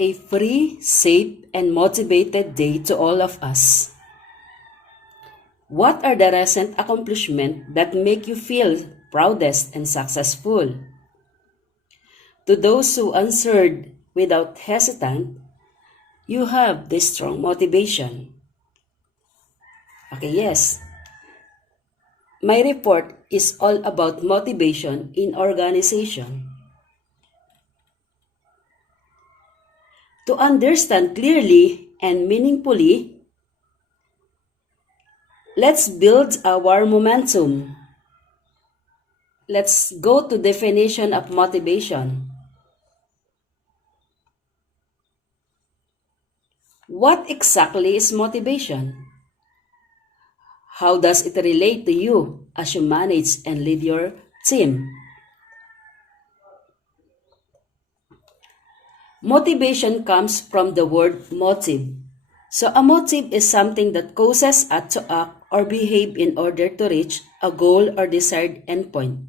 a free, safe, and motivated day to all of us. What are the recent accomplishments that make you feel proudest and successful? To those who answered without hesitant, you have this strong motivation. Okay, yes. My report is all about motivation in organization. To understand clearly and meaningfully, let's build our momentum. Let's go to definition of motivation. What exactly is motivation? How does it relate to you as you manage and lead your team? Motivation comes from the word motive. So a motive is something that causes us to act or behave in order to reach a goal or desired endpoint.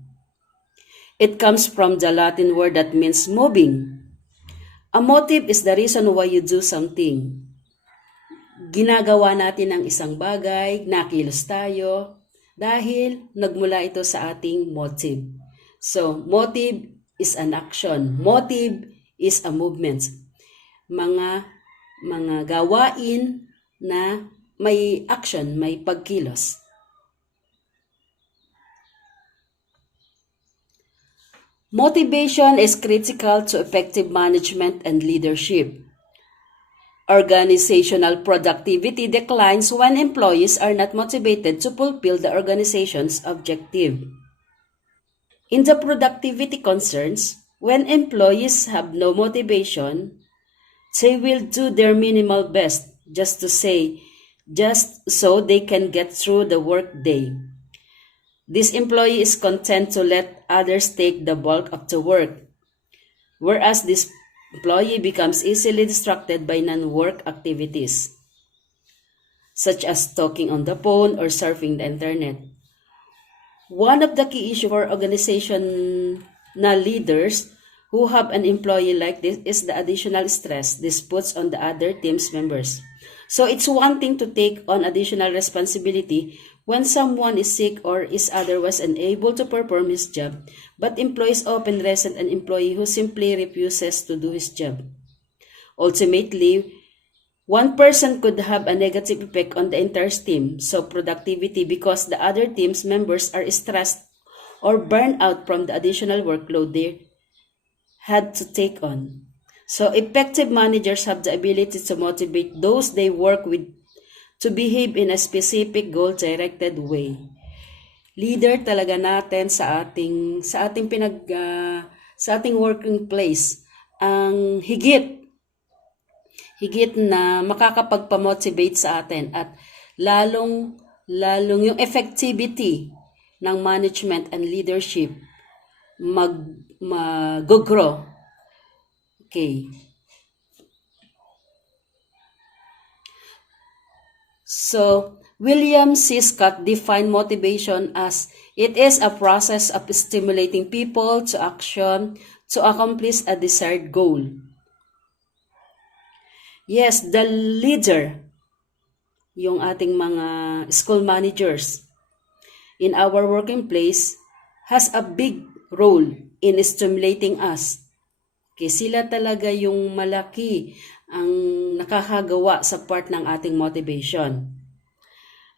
It comes from the Latin word that means moving. A motive is the reason why you do something. Ginagawa natin ang isang bagay, nakilos tayo, dahil nagmula ito sa ating motive. So, motive is an action. Motive is a movement. Mga gawain na may action, may pagkilos. Motivation is critical to effective management and leadership. Organizational productivity declines when employees are not motivated to fulfill the organization's objective. In the productivity concerns, when employees have no motivation, they will do their minimal best just so they can get through the workday. This employee is content to let others take the bulk of the work, whereas this employee becomes easily distracted by non-work activities, such as talking on the phone or surfing the internet. One of the key issues for organizational leaders who have an employee like this is the additional stress this puts on the other team's members. So it's one thing to take on additional responsibility when someone is sick or is otherwise unable to perform his job, but employees often resent an employee who simply refuses to do his job. Ultimately, one person could have a negative effect on the entire team, so productivity, because the other team's members are stressed or burned out from the additional workload they had to take on. So effective managers have the ability to motivate those they work with to behave in a specific goal-directed way. Leader talaga natin sa ating working place ang higit na makakapagpa-motivate sa atin at lalong yung effectivity ng management and leadership mag-grow. Okay. So, William C. Scott defined motivation as it is a process of stimulating people to action to accomplish a desired goal. Yes, the leader, yung ating mga school managers in our working place, has a big role in stimulating us. Okay, sila talaga yung malaki ang nakakagawa sa part ng ating motivation.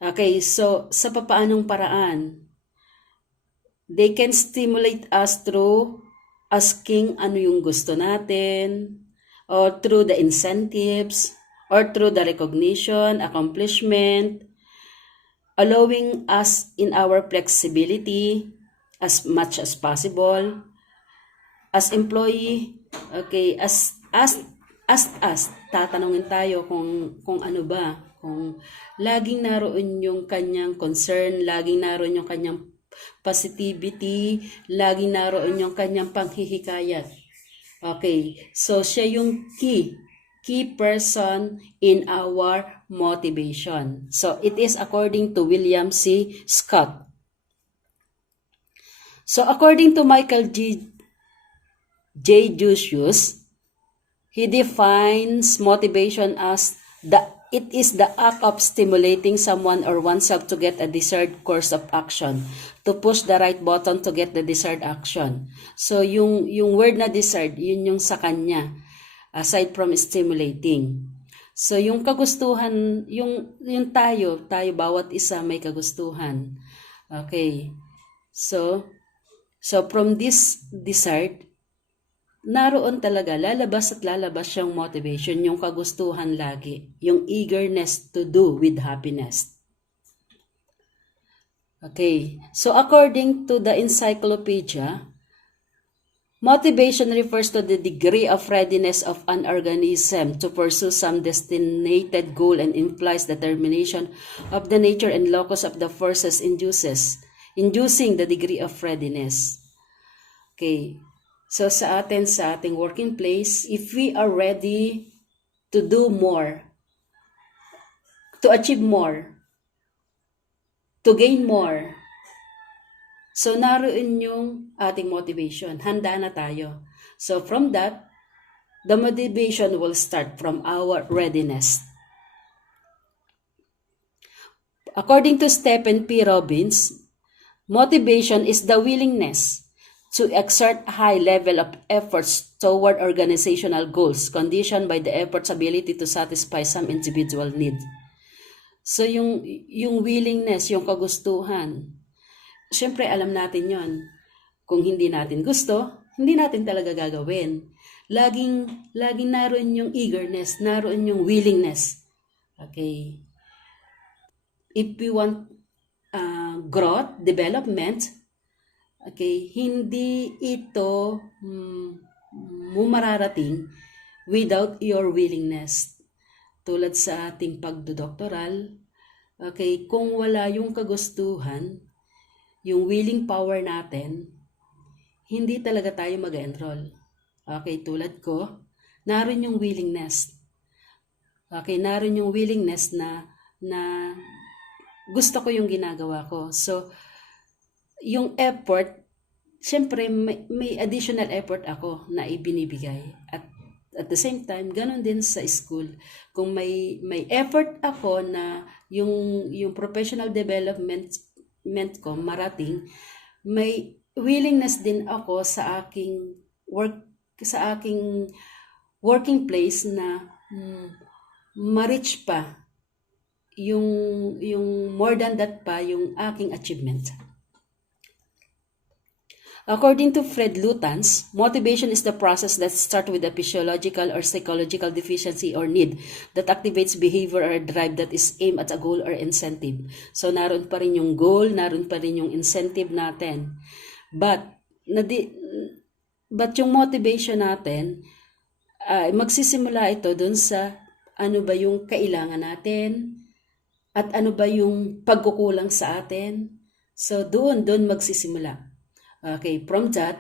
Okay, so sa papaanong paraan? They can stimulate us through asking ano yung gusto natin, or through the incentives, or through the recognition, accomplishment, allowing us in our flexibility as much as possible. As employee, okay, as tatanungin tayo kung ano ba, kung laging naroon yung kanyang concern, laging naroon yung kanyang positivity, laging naroon yung kanyang panghihikayat. Okay, so siya yung key person in our motivation. So it is according to William C. Scott. So according to Michael J. Jusius, He defines motivation as it is the act of stimulating someone or oneself to get a desired course of action, to push the right button to get the desired action. So yung word na desired, yun yung sa kanya, aside from stimulating. So yung kagustuhan, yung tayo bawat isa may kagustuhan. Okay. So from this desired, naroon talaga, lalabas at lalabas yung motivation, yung kagustuhan lagi, yung eagerness to do with happiness. Okay, so according to the encyclopedia, motivation refers to the degree of readiness of an organism to pursue some designated goal and implies determination of the nature and locus of the forces inducing the degree of readiness. Okay. So sa ating working place, if we are ready to do more, to achieve more, to gain more, so naroon yung ating motivation. Handa na tayo. So from that, the motivation will start from our readiness. According to Stephen P. Robbins, motivation is the willingness to exert a high level of efforts toward organizational goals conditioned by the effort's ability to satisfy some individual need. So yung willingness, yung kagustuhan, syempre alam natin yon. Kung hindi natin gusto, hindi natin talaga gagawin. Laging naroon yung eagerness, naroon yung willingness. Okay. If we want growth, development, okay, hindi ito mararating without your willingness. Tulad sa ating pagdodoktoral, okay, kung wala yung kagustuhan, yung willing power natin, hindi talaga tayo mag-enroll. Okay, tulad ko, naroon yung willingness. Okay, naroon yung willingness na gusto ko yung ginagawa ko. So, yung effort, syempre may additional effort ako na ibinibigay. At the same time, ganun din sa school. Kung may effort ako na yung professional development ko marating, may willingness din ako sa aking working place na ma-reach pa yung more than that pa yung aking achievement. According to Fred Lutens, motivation is the process that starts with a physiological or psychological deficiency or need that activates behavior or drive that is aimed at a goal or incentive. So naroon pa rin yung goal, naroon pa rin yung incentive natin. But yung motivation natin, magsisimula ito dun sa ano ba yung kailangan natin at ano ba yung pagkukulang sa atin. So doon magsisimula. Okay, from that,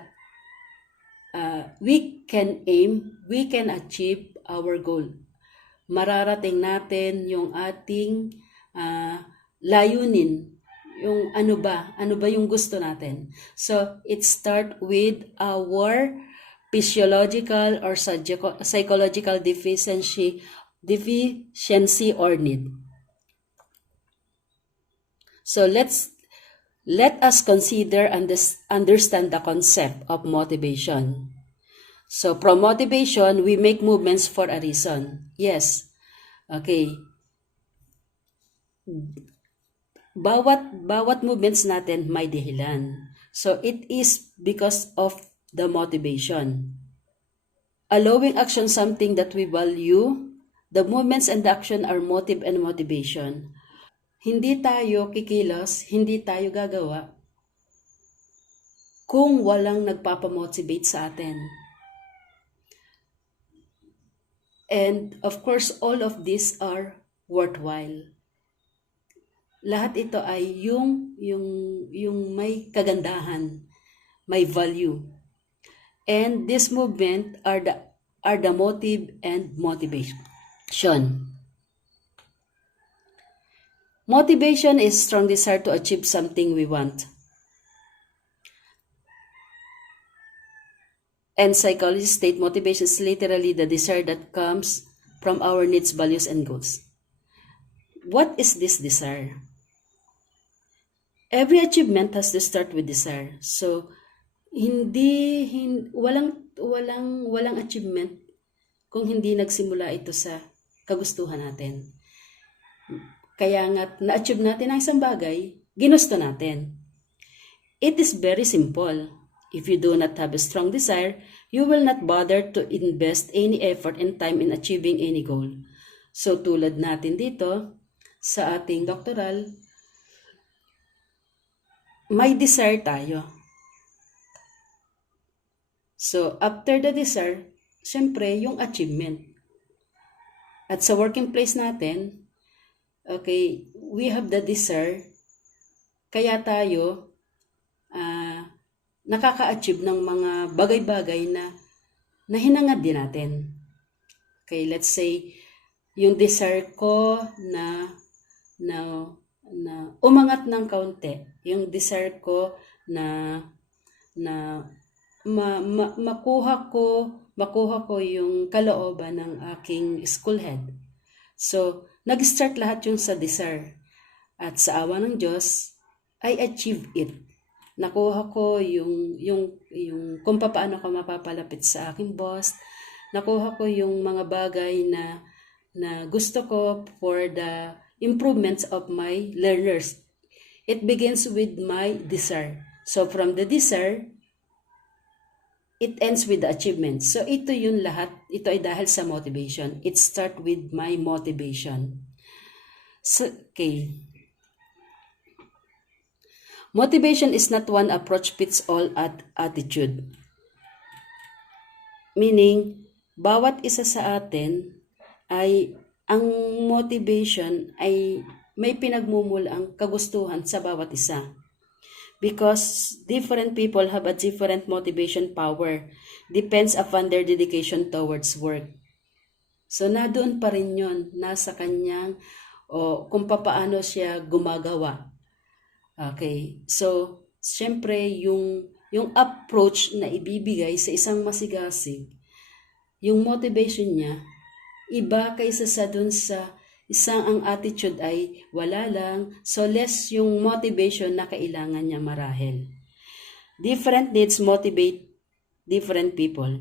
we can aim, we can achieve our goal. Mararating natin yung ating layunin, yung ano ba yung gusto natin. So, it starts with our physiological or psychological deficiency or need. So, let us consider and understand the concept of motivation. So, from motivation, we make movements for a reason. Yes. Okay. Bawat movements natin may dahilan. So, it is because of the motivation. Allowing action something that we value, the movements and the action are motive and motivation. Hindi tayo kikilos, hindi tayo gagawa kung walang nagpapamotivate sa atin. And of course, all of these are worthwhile. Lahat ito ay yung may kagandahan, may value. And this movement are the motive and motivation. Motivation is strong desire to achieve something we want. And psychologists state motivation is literally the desire that comes from our needs, values, and goals. What is this desire? Every achievement has to start with desire. So, walang achievement kung hindi nagsimula ito sa kagustuhan natin. Kaya nga, na-achieve natin ang isang bagay, ginusto natin. It is very simple. If you do not have a strong desire, you will not bother to invest any effort and time in achieving any goal. So tulad natin dito, sa ating doctoral, may desire tayo. So after the desire, syempre yung achievement. At sa working place natin, okay, we have the desire, kaya tayo nakaka-achieve ng mga bagay-bagay na hinangad din natin. Okay, let's say, yung desire ko na umangat ng kaunti. Yung desire ko na makuha ko yung kalooban ng aking school head. So, nag-start lahat yung sa desire. At sa awa ng Diyos, I achieve it. Nakuha ko yung kung paano ko mapapalapit sa aking boss. Nakuha ko yung mga bagay na gusto ko for the improvements of my learners. It begins with my desire. So from the desire, it ends with the achievement. So ito yun lahat. Ito ay dahil sa motivation. It starts with my motivation. So, okay. Motivation is not one approach fits all attitude. Meaning, bawat isa sa atin ay ang motivation ay may pinagmumulang kagustuhan sa bawat isa. Because different people have a different motivation power. Depends upon their dedication towards work. So, na doon pa rin yun. Nasa kanyang kung paano siya gumagawa. Okay, so siyempre yung approach na ibibigay sa isang masigasig, yung motivation niya, iba kaysa sa dun sa isang ang attitude ay wala lang, so less yung motivation na kailangan niya marahil. Different needs motivate different people.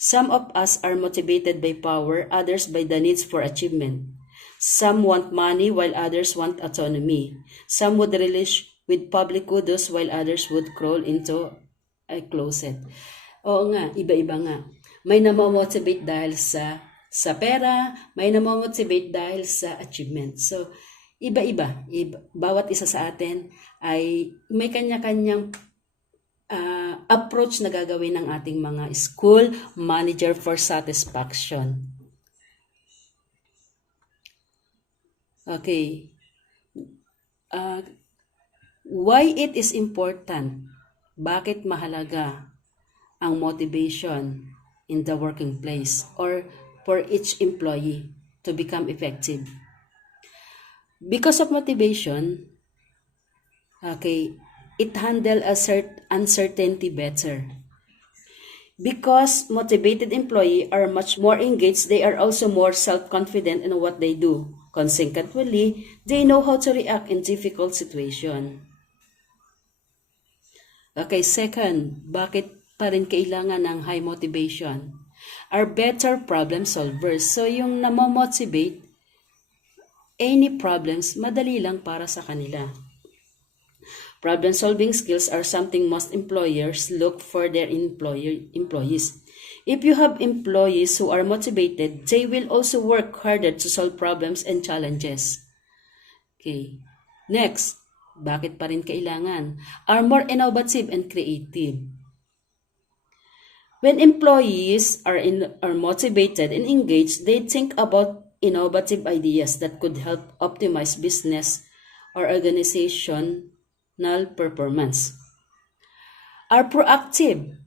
Some of us are motivated by power, others by the needs for achievement. Some want money while others want autonomy. Some would relish with public kudos while others would crawl into a closet. Oo nga, iba-iba nga. May namomotivate dahil sa pera, may namomotivate dahil sa achievement. So, iba-iba. Bawat isa sa atin ay may kanya-kanyang approach na gagawin ng ating mga school manager for satisfaction. Okay. Why it is important? Bakit mahalaga ang motivation in the working place or for each employee to become effective? Because of motivation, okay, it handles uncertainty better. Because motivated employees are much more engaged, they are also more self-confident in what they do. Consequently, they know how to react in difficult situations. Okay, second, bakit pa rin kailangan ng high motivation? Are better problem solvers. So, yung namomotivate, any problems, madali lang para sa kanila. Problem-solving skills are something most employers look for their employees. If you have employees who are motivated, they will also work harder to solve problems and challenges. Okay. Next, bakit pa rin kailangan? Are more innovative and creative. When employees are motivated and engaged, they think about innovative ideas that could help optimize business or organizational performance. Are proactive.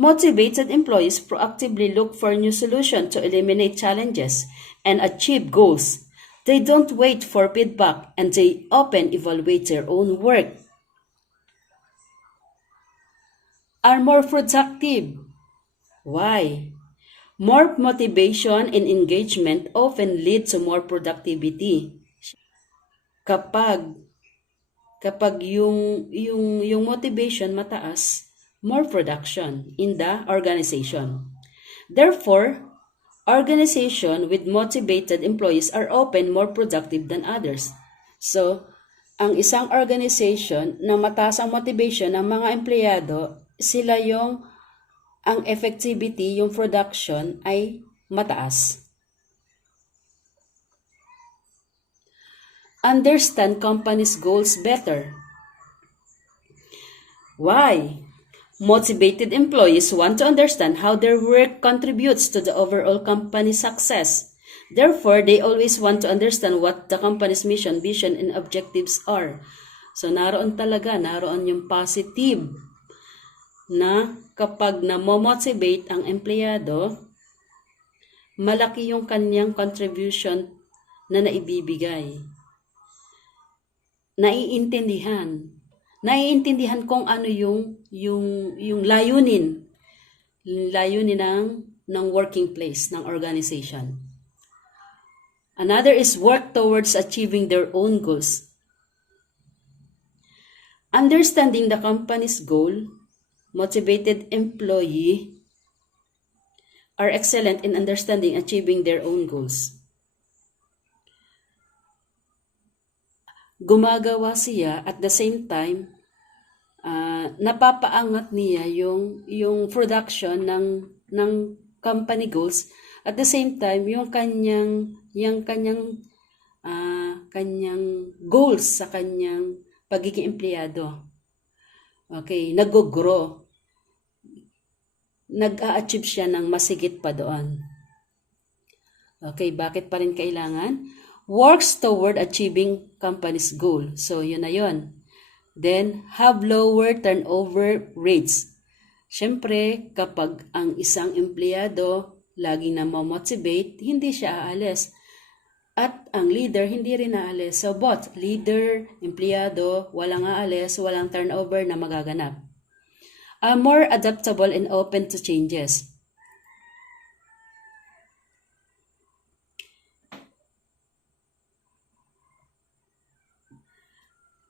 Motivated employees proactively look for new solutions to eliminate challenges and achieve goals. They don't wait for feedback and they often evaluate their own work. Are more productive. Why? More motivation and engagement often lead to more productivity. Kapag kapag yung motivation mataas, more production in the organization. Therefore, organization with motivated employees are often more productive than others. So, ang isang organization na mataas ang motivation ng mga empleyado, sila yung ang effectivity, yung production ay mataas. Understand company's goals better. Why? Motivated employees want to understand how their work contributes to the overall company success. Therefore, they always want to understand what the company's mission, vision, and objectives are. So, naroon yung positive na kapag na-motivate ang empleyado, malaki yung kanyang contribution na naibibigay. Naiintindihan kung ano yung layunin ng working place, ng organization. Another is work towards achieving their own goals. Understanding the company's goal, motivated employee are excellent in understanding achieving their own goals. Gumagawa siya at the same time, napapaangat niya yung production ng company goals. At the same time, yung kanyang goals sa kanyang pagiging empleyado. Okay, nag-grow. Nag-a-achieve siya ng masigit pa doon. Okay, bakit pa rin kailangan? Works toward achieving company's goal. So, yun na yun. Then, have lower turnover rates. Siyempre, kapag ang isang empleyado lagi na motivate, hindi siya aalis. At ang leader, hindi rin aalis. So, both leader, empleyado, walang aalis, walang turnover na magaganap. Are more adaptable and open to changes.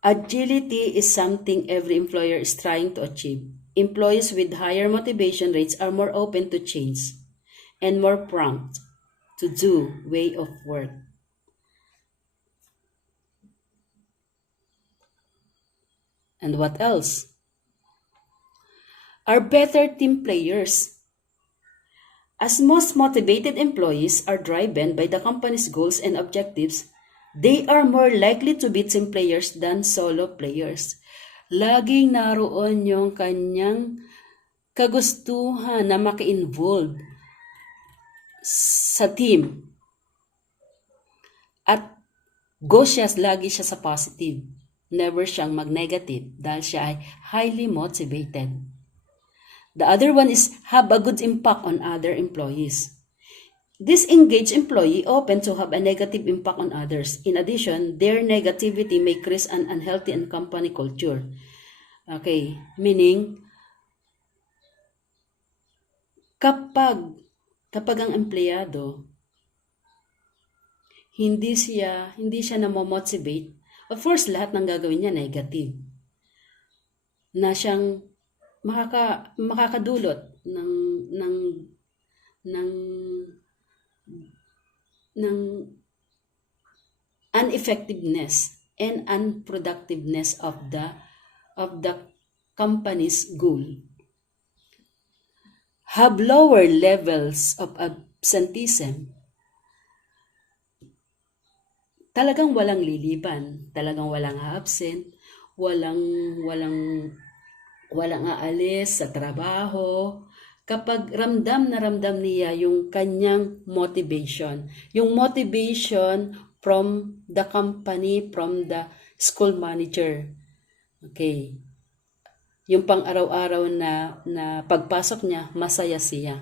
Agility is something every employer is trying to achieve. Employees with higher motivation rates are more open to change and more prompt to do way of work. And what else? Are better team players. As most motivated employees are driven by the company's goals and objectives, they are more likely to be team players than solo players. Laging naroon yung kanyang kagustuhan na maki-involve sa team. At lagi siya sa positive. Never siyang mag-negative dahil siya ay highly motivated. The other one is have a good impact on other employees. This engaged employee open to have a negative impact on others. In addition, their negativity may create an unhealthy and company culture. Okay, meaning, kapag ang empleyado, hindi siya na-motivate, of course, lahat ng gagawin niya negative. Na siyang makakadulot ng ineffectiveness and unproductiveness of the company's goal. Have lower levels of absenteeism. Talagang walang liliban, talagang walang absent, walang aalis sa trabaho. Kapag ramdam niya yung kanyang motivation. Yung motivation from the company, from the school manager. Okay. Yung pang-araw-araw na pagpasok niya, masaya siya.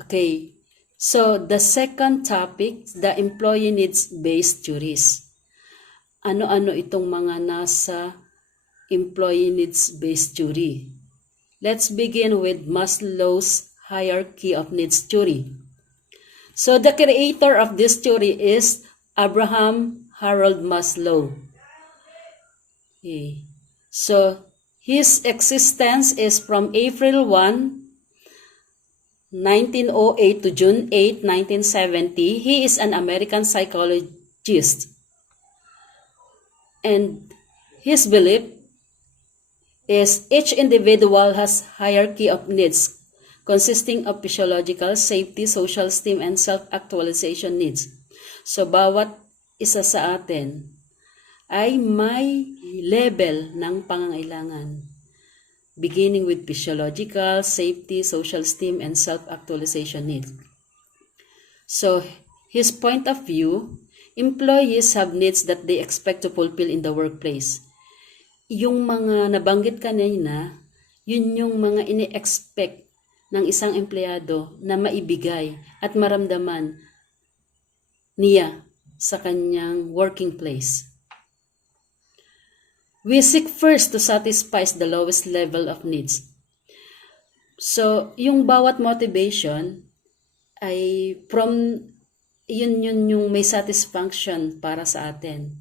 Okay. So, the second topic, the employee needs-based theories. Ano-ano itong mga nasa employee needs-based theory? Let's begin with Maslow's hierarchy of needs theory. So the creator of this theory is Abraham Harold Maslow. Okay. So his existence is from April 1, 1908 to June 8, 1970. He is an American psychologist. And his belief is each individual has hierarchy of needs consisting of physiological, safety, social esteem, and self-actualization needs. So bawat isa sa atin ay may level ng pangangailangan, beginning with physiological, safety, social esteem, and self-actualization needs. So, his point of view, employees have needs that they expect to fulfill in the workplace. Yung mga nabanggit kanina, yun yung mga ini-expect ng isang empleyado na maibigay at maramdaman niya sa kanyang working place. We seek first to satisfy the lowest level of needs. So, yung bawat motivation ay from yun yung may satisfaction para sa atin.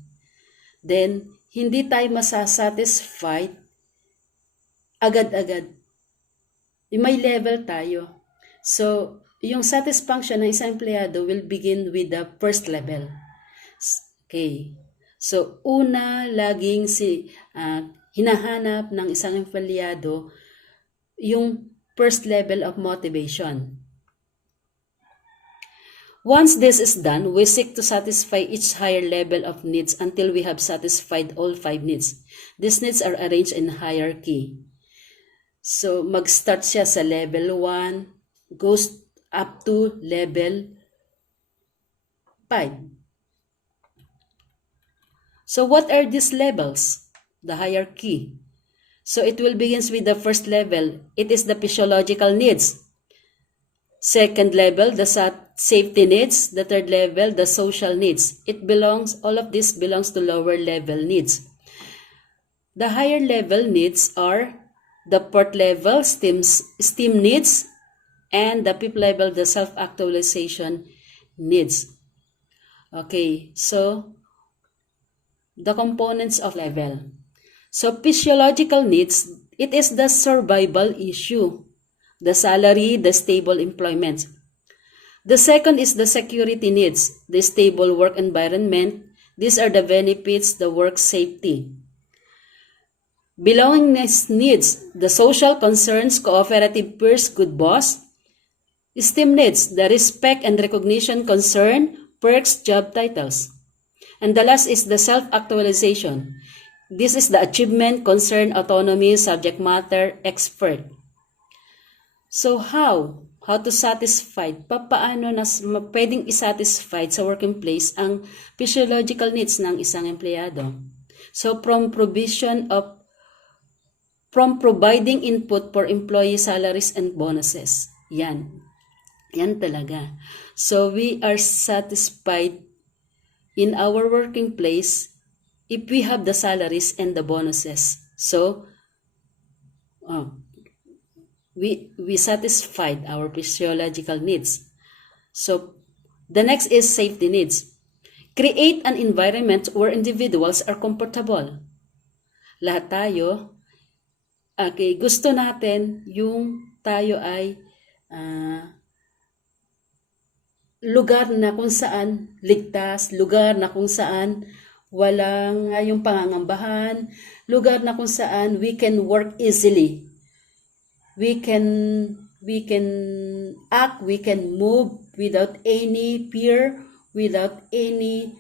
Then, hindi tayo masasatisfied agad-agad. May level tayo. So, yung satisfaction ng isang empleyado will begin with the first level. Okay. So, una, laging hinahanap ng isang empleyado yung first level of motivation. Once this is done, we seek to satisfy each higher level of needs until we have satisfied all 5 needs. These needs are arranged in hierarchy. So, mag-start siya sa level 1, goes up to level 5. So, what are these levels? The hierarchy. So, it will begins with the first level. It is the physiological needs. Second level, the safety needs. The third level, the social needs. All of this belongs to lower level needs. The higher level needs are the fourth level, esteem needs, and the fifth level, the self-actualization needs. Okay, so the components of level. So physiological needs, it is the survival issue, the salary, the stable employment. The second is the security needs, the stable work environment. These are the benefits, the work safety. Belongingness needs, the social concerns, cooperative peers, good boss. Esteem needs, the respect and recognition concern, perks, job titles. And the last is the self-actualization. This is the achievement, concern, autonomy, subject matter, expert. So how to satisfy? Paano na pwedeng isatisfy sa working place ang physiological needs ng isang empleyado? So from providing input for employee salaries and bonuses. Yan talaga. So we are satisfied in our working place if we have the salaries and the bonuses. So we satisfied our physiological needs. So the next is safety needs. Create an environment where individuals are comfortable. Lahat tayo, okay, gusto natin yung tayo ay lugar na kung saan ligtas, lugar na kung saan walang yung pangangambahan, lugar na kung saan we can work easily. We can act, we can move without any fear, without any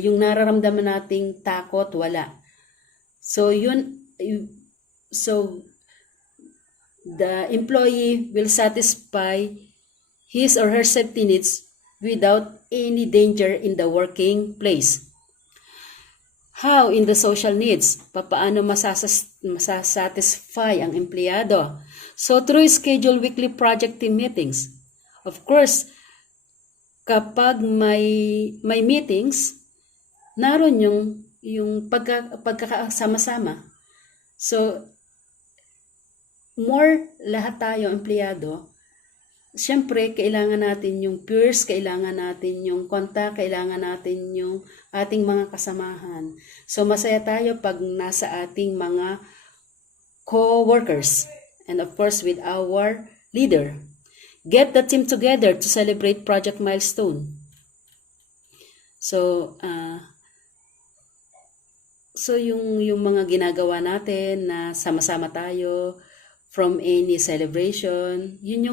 yung nararamdaman nating takot, wala. So the employee will satisfy his or her safety needs without any danger in the working place. How in the social needs? Paano masasatisfy ang empleyado? So through schedule weekly project team meetings. Of course, kapag may meetings, naroon yung pagkakasama-sama. So more lahat tayo empleyado, siyempre, kailangan natin yung peers, kailangan natin yung contact, kailangan natin yung ating mga kasamahan. So, masaya tayo pag nasa ating mga co-workers. And of course, with our leader. Get the team together to celebrate project milestone. So, yung mga ginagawa natin na sama-sama tayo, from any celebration, yun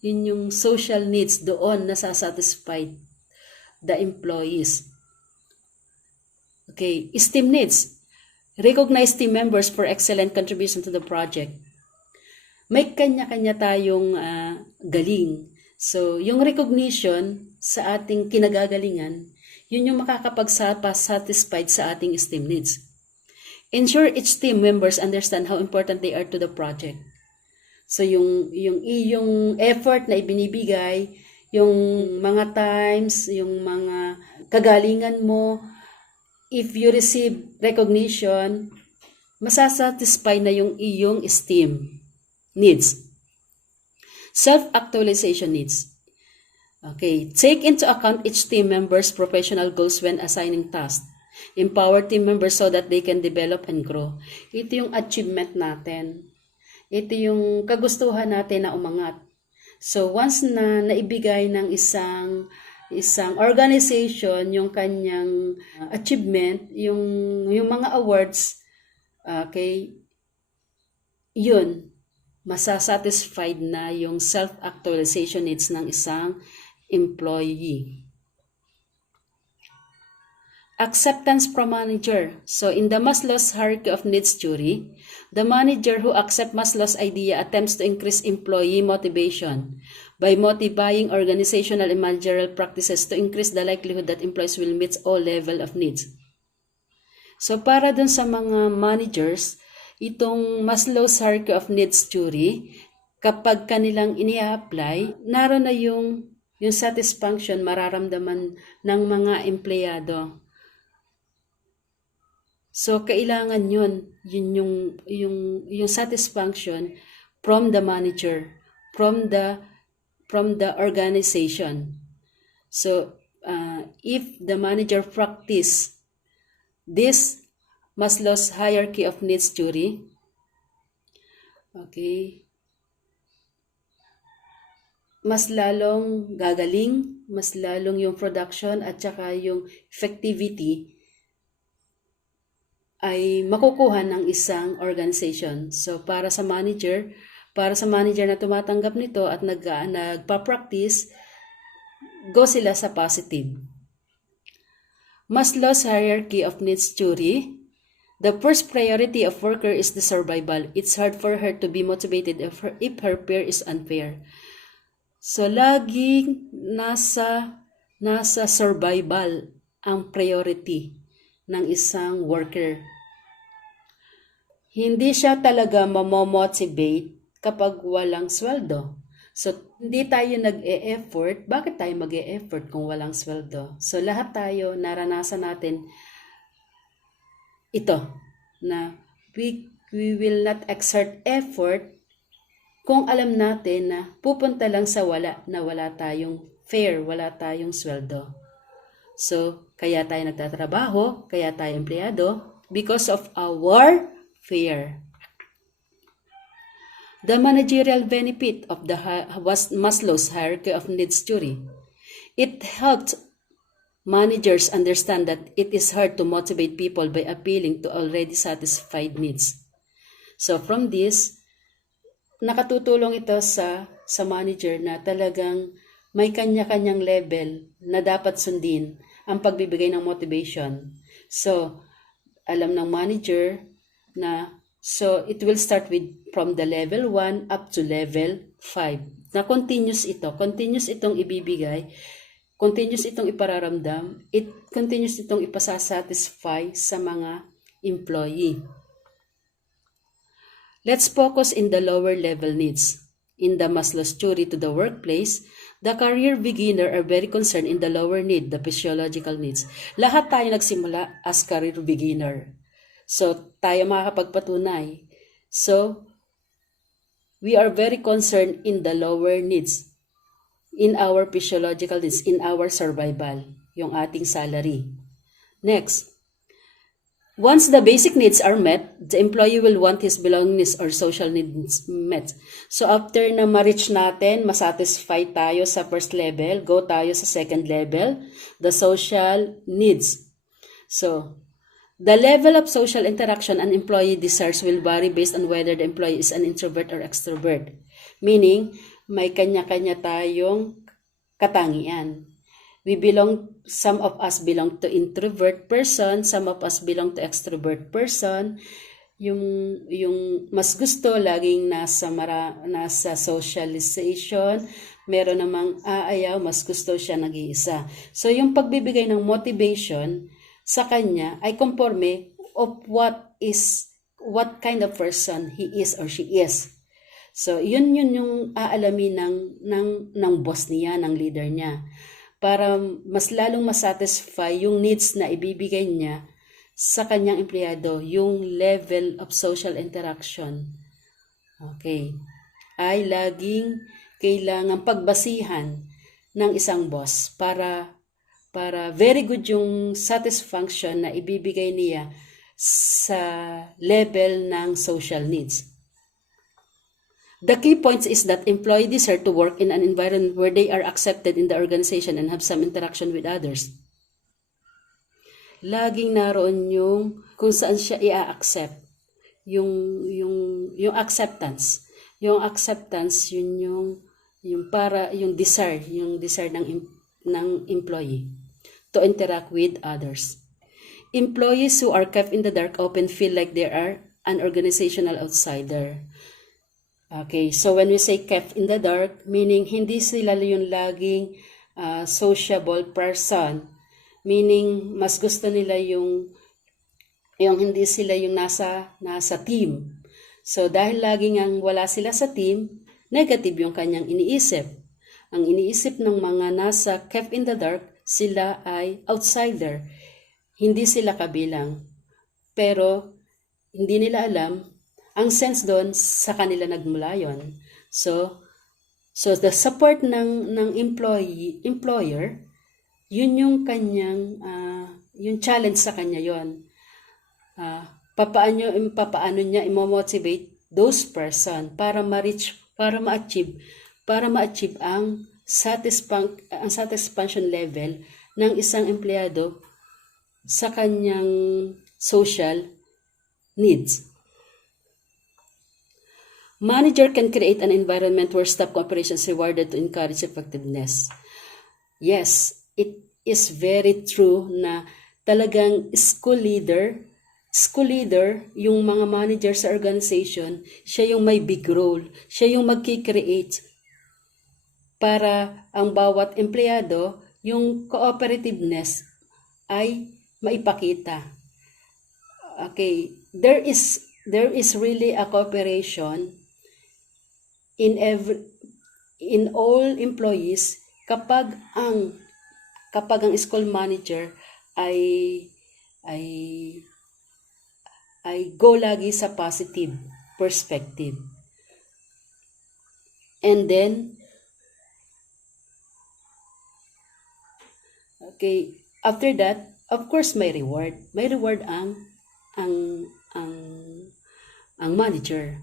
yung social needs doon na satisfied the employees. Okay, esteem needs. Recognize team members for excellent contribution to the project. May kanya-kanya tayong galing. So, yung recognition sa ating kinagagalingan, yun yung makakapag-satisfied sa ating esteem needs. Ensure each team members understand how important they are to the project. So, yung iyong effort na ibinibigay, yung mga times, yung mga kagalingan mo, if you receive recognition, masasatisfy na yung iyong esteem needs. Self-actualization needs. Okay, take into account each team member's professional goals when assigning tasks. Empower team members so that they can develop and grow. Ito yung achievement natin. Ito yung kagustuhan natin na umangat. So, once na naibigay ng isang organization yung kanyang achievement, yung mga awards, okay, yun, masasatisfied na yung self-actualization needs ng isang employee. Acceptance from manager. So, in the Maslow's hierarchy of needs theory, the manager who accepts Maslow's idea attempts to increase employee motivation by modifying organizational and managerial practices to increase the likelihood that employees will meet all level of needs. So, para dun sa mga managers, itong Maslow's hierarchy of needs theory, kapag kanilang ini-apply, naroon na yung satisfaction mararamdaman ng mga empleyado. So, kailangan yun yung satisfaction from the manager, from the organization. So, if the manager practice this Maslow's hierarchy of needs theory, okay, mas lalong gagaling, mas lalong yung production at saka yung effectivity ay makukuha ng isang organization. So, para sa manager na tumatanggap nito at nagpa-practice, go sila sa positive. Maslow's hierarchy of needs theory, the first priority of worker is the survival. It's hard for her to be motivated if her peer is unfair. So, laging nasa survival ang priority ng isang worker. Hindi siya talaga mamomotivate kapag walang sweldo. So, hindi tayo nag-e-effort. Bakit tayo mag-e-effort kung walang sweldo? So, lahat tayo naranasan natin ito, na we will not exert effort kung alam natin na pupunta lang sa wala tayong fair, wala tayong sweldo. So, kaya tayo nagtatrabaho, kaya tayo empleyado, because of our fear. The managerial benefit of the Maslow's hierarchy of needs theory. It helped managers understand that it is hard to motivate people by appealing to already satisfied needs. So, from this, nakatutulong ito sa manager na talagang may kanya-kanyang level na dapat sundin ang pagbibigay ng motivation. So, alam ng manager na, so it will start from the level 1 up to level 5. Na continuous itong ibibigay, continuous itong ipararamdam, continuous itong ipasasatisfy sa mga employee. Let's focus in the lower level needs. In the Maslow's theory to the workplace, the career beginner are very concerned in the lower need, the physiological needs. Lahat tayo nagsimula as career beginner. So, tayo makakapagpatunay. So, we are very concerned in the lower needs, in our physiological needs, in our survival, yung ating salary. Next, once the basic needs are met, the employee will want his belongings or social needs met. So after na ma-reach natin, masatisfy tayo sa first level, go tayo sa second level, the social needs. So, the level of social interaction an employee desires will vary based on whether the employee is an introvert or extrovert. Meaning, may kanya-kanya tayong katangian. Some of us belong to introvert person, some of us belong to extrovert person. Yung mas gusto laging nasa socialization, meron namang ayaw, mas gusto siya nag-iisa. So yung pagbibigay ng motivation sa kanya ay conforme of what kind of person he is or she is. So yun yung aalamin ng boss niya, ng leader niya, para mas lalong masatisfy yung needs na ibibigay niya sa kanyang empleyado, yung level of social interaction. Okay. Ay laging kailangan pagbasihan ng isang boss para very good yung satisfaction na ibibigay niya sa level ng social needs. The key point is that employees desire to work in an environment where they are accepted in the organization and have some interaction with others. Laging naroon yung kung saan siya i-accept. Yung acceptance. Yung acceptance, yung desire ng employee to interact with others. Employees who are kept in the dark often feel like they are an organizational outsider. Okay, so when we say kept in the dark, meaning hindi sila yung laging sociable person. Meaning, mas gusto nila yung hindi sila yung nasa team. So, dahil laging ang wala sila sa team, negative yung kanyang iniisip. Ang iniisip ng mga nasa kept in the dark, sila ay outsider. Hindi sila kabilang. Pero, hindi nila alam, ang sense doon, sa kanila nagmula yun. So the support ng employer, yun yung kanyang, yung challenge sa kanya yun. Papaano niya i-motivate those person para ma-achieve ang satisfaction level ng isang empleyado sa kanyang social needs. Manager can create an environment where staff cooperation is rewarded to encourage effectiveness. Yes, it is very true na talagang school leader, yung mga manager sa organization, siya yung may big role. Siya yung magki-create para ang bawat empleyado, yung cooperativeness ay maipakita. Okay, there is really a cooperation in all employees kapag ang school manager ay go lagi sa positive perspective. And then okay, after that, of course may reward ang manager.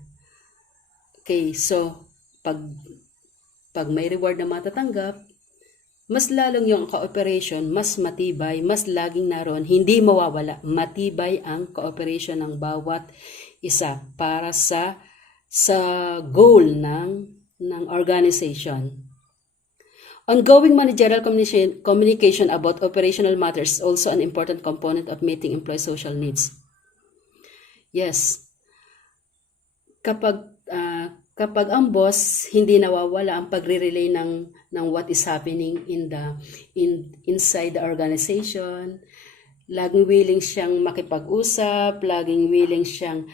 Okay, so pag may reward na matatanggap, mas lalong yung cooperation, mas matibay, mas laging naroon, hindi mawawala. Matibay ang cooperation ng bawat isa para sa goal ng organization. Ongoing managerial communication about operational matters is also an important component of meeting employee social needs. Yes. Kapag ang boss hindi nawawala ang pagre-relay ng what is happening inside the organization, laging willing siyang makipag-usap, laging willing siyang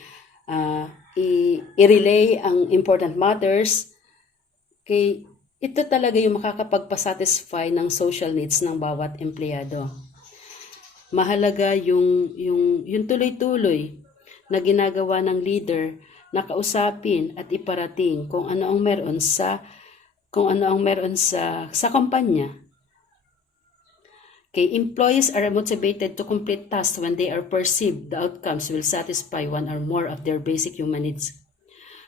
i-relay ang important matters. Okay, ito talaga yung makakapagpasatisfy ng social needs ng bawat empleyado. Mahalaga yung tuloy-tuloy na ginagawa ng leader nakausapin at iparating kung ano ang meron sa kumpanya. Okay, employees are motivated to complete tasks when they are perceived the outcomes will satisfy one or more of their basic human needs.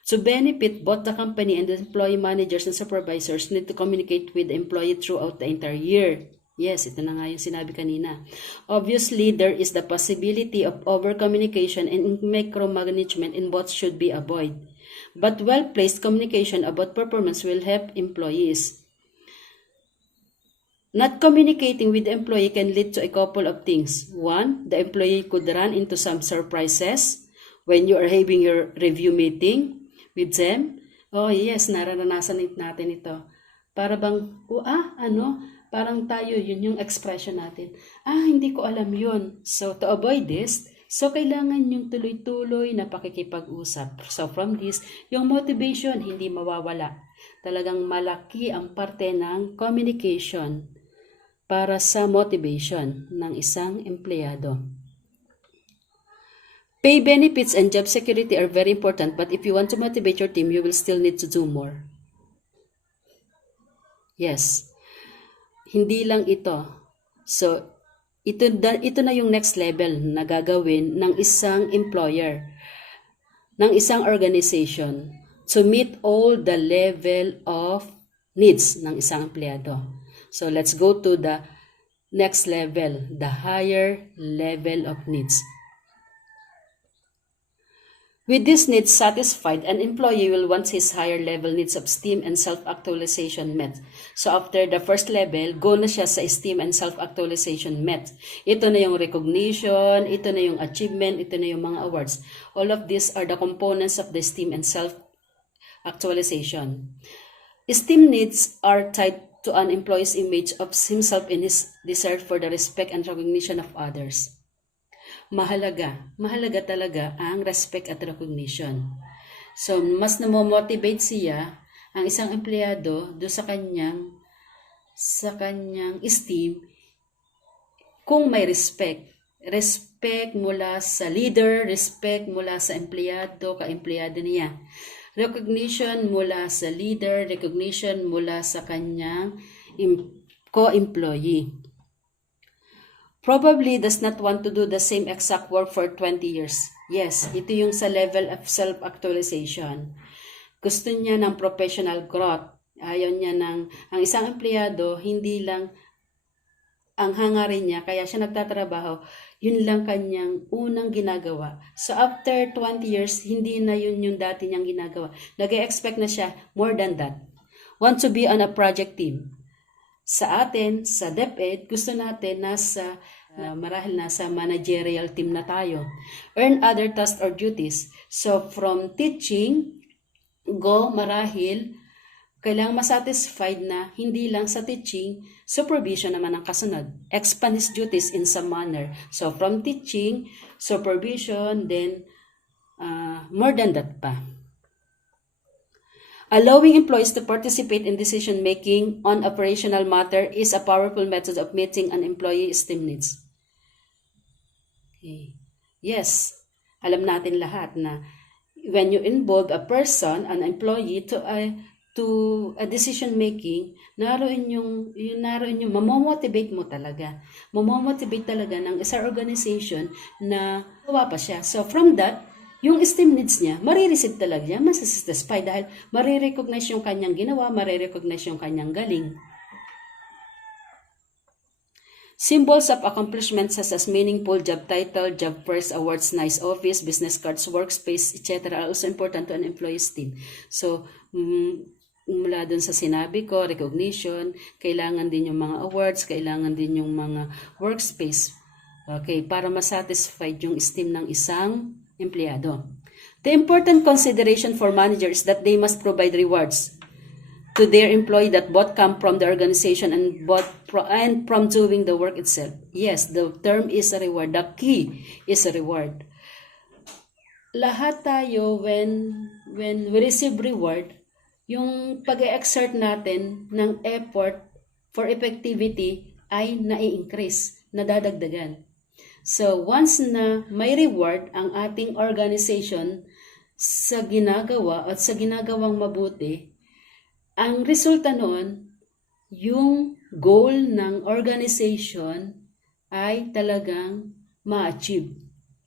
To benefit both the company and the employee, managers and supervisors need to communicate with the employee throughout the entire year. Yes, ito na nga yung sinabi kanina. Obviously, there is the possibility of over-communication and micromanagement in both should be avoided. But well-placed communication about performance will help employees. Not communicating with the employee can lead to a couple of things. One, the employee could run into some surprises when you are having your review meeting with them. Oh yes, naranasan natin ito. Para bang, parang tayo, yun yung expression natin. Hindi ko alam yun. So to avoid this, kailangan yung tuloy-tuloy na pakikipag-usap. So from this, yung motivation hindi mawawala. Talagang malaki ang parte ng communication para sa motivation ng isang empleyado. Pay benefits and job security are very important, but if you want to motivate your team, you will still need to do more. Yes. Hindi lang ito. So, ito na yung next level na gagawin ng isang employer, ng isang organization to meet all the level of needs ng isang empleyado. So, let's go to the next level, the higher level of needs. With these needs satisfied, an employee will want his higher level needs of esteem and self-actualization met. So after the first level, go na siya sa esteem and self-actualization met. Ito na yung recognition, ito na yung achievement, ito na yung mga awards. All of these are the components of the esteem and self-actualization. Esteem needs are tied to an employee's image of himself and his desire for the respect and recognition of others. Mahalaga talaga ang respect at recognition. So, mas namomotivate siya, ang isang empleyado, do sa kanyang esteem, kung may respect. Respect mula sa leader, respect mula sa empleyado, ka-empleyado niya. Recognition mula sa leader, recognition mula sa kanyang co-employee. Probably does not want to do the same exact work for 20 years. Yes, ito yung sa level of self-actualization. Gusto niya ng professional growth. Ayaw niya ang isang empleyado, hindi lang ang hangarin niya, kaya siya nagtatrabaho, yun lang kanyang unang ginagawa. So after 20 years, hindi na yun yung dati niyang ginagawa. Nag-expect na siya more than that. Want to be on a project team. Sa atin, sa DepEd, gusto natin marahil nasa managerial team na tayo. Earn other tasks or duties. So from teaching, marahil kailangang masatisfied na hindi lang sa teaching, supervision naman ang kasunod. Expand his duties in some manner. So from teaching, supervision, then more than that pa. Allowing employees to participate in decision-making on operational matter is a powerful method of meeting an employee's esteem needs. Okay. Yes, alam natin lahat na when you involve a person, an employee, to a decision-making, naroon yung mamomotivate mo talaga. Mamomotivate talaga ng isang organization na gawa pa siya. So from that, yung esteem needs niya, marireceive talaga niya, masasatisfy dahil marirecognize yung kanyang ginawa, marirecognize yung kanyang galing. Symbols of accomplishment such as meaningful job title, job first, awards, nice office, business cards, workspace, etc. are also important to an employee's team. So, mula dun sa sinabi ko, recognition, kailangan din yung mga awards, kailangan din yung mga workspace. Okay, para masatisfied yung esteem ng isang empleyado. The important consideration for managers is that they must provide rewards to their employee that both come from the organization and from doing the work itself. Yes, the term is a reward. The key is a reward. Lahat tayo, when we receive reward, yung pag-exert natin ng effort for effectivity ay nai-increase, nadadagdagan. So, once na may reward ang ating organization sa ginagawa at sa ginagawang mabuti, ang resulta noon, yung goal ng organization ay talagang ma-achieve.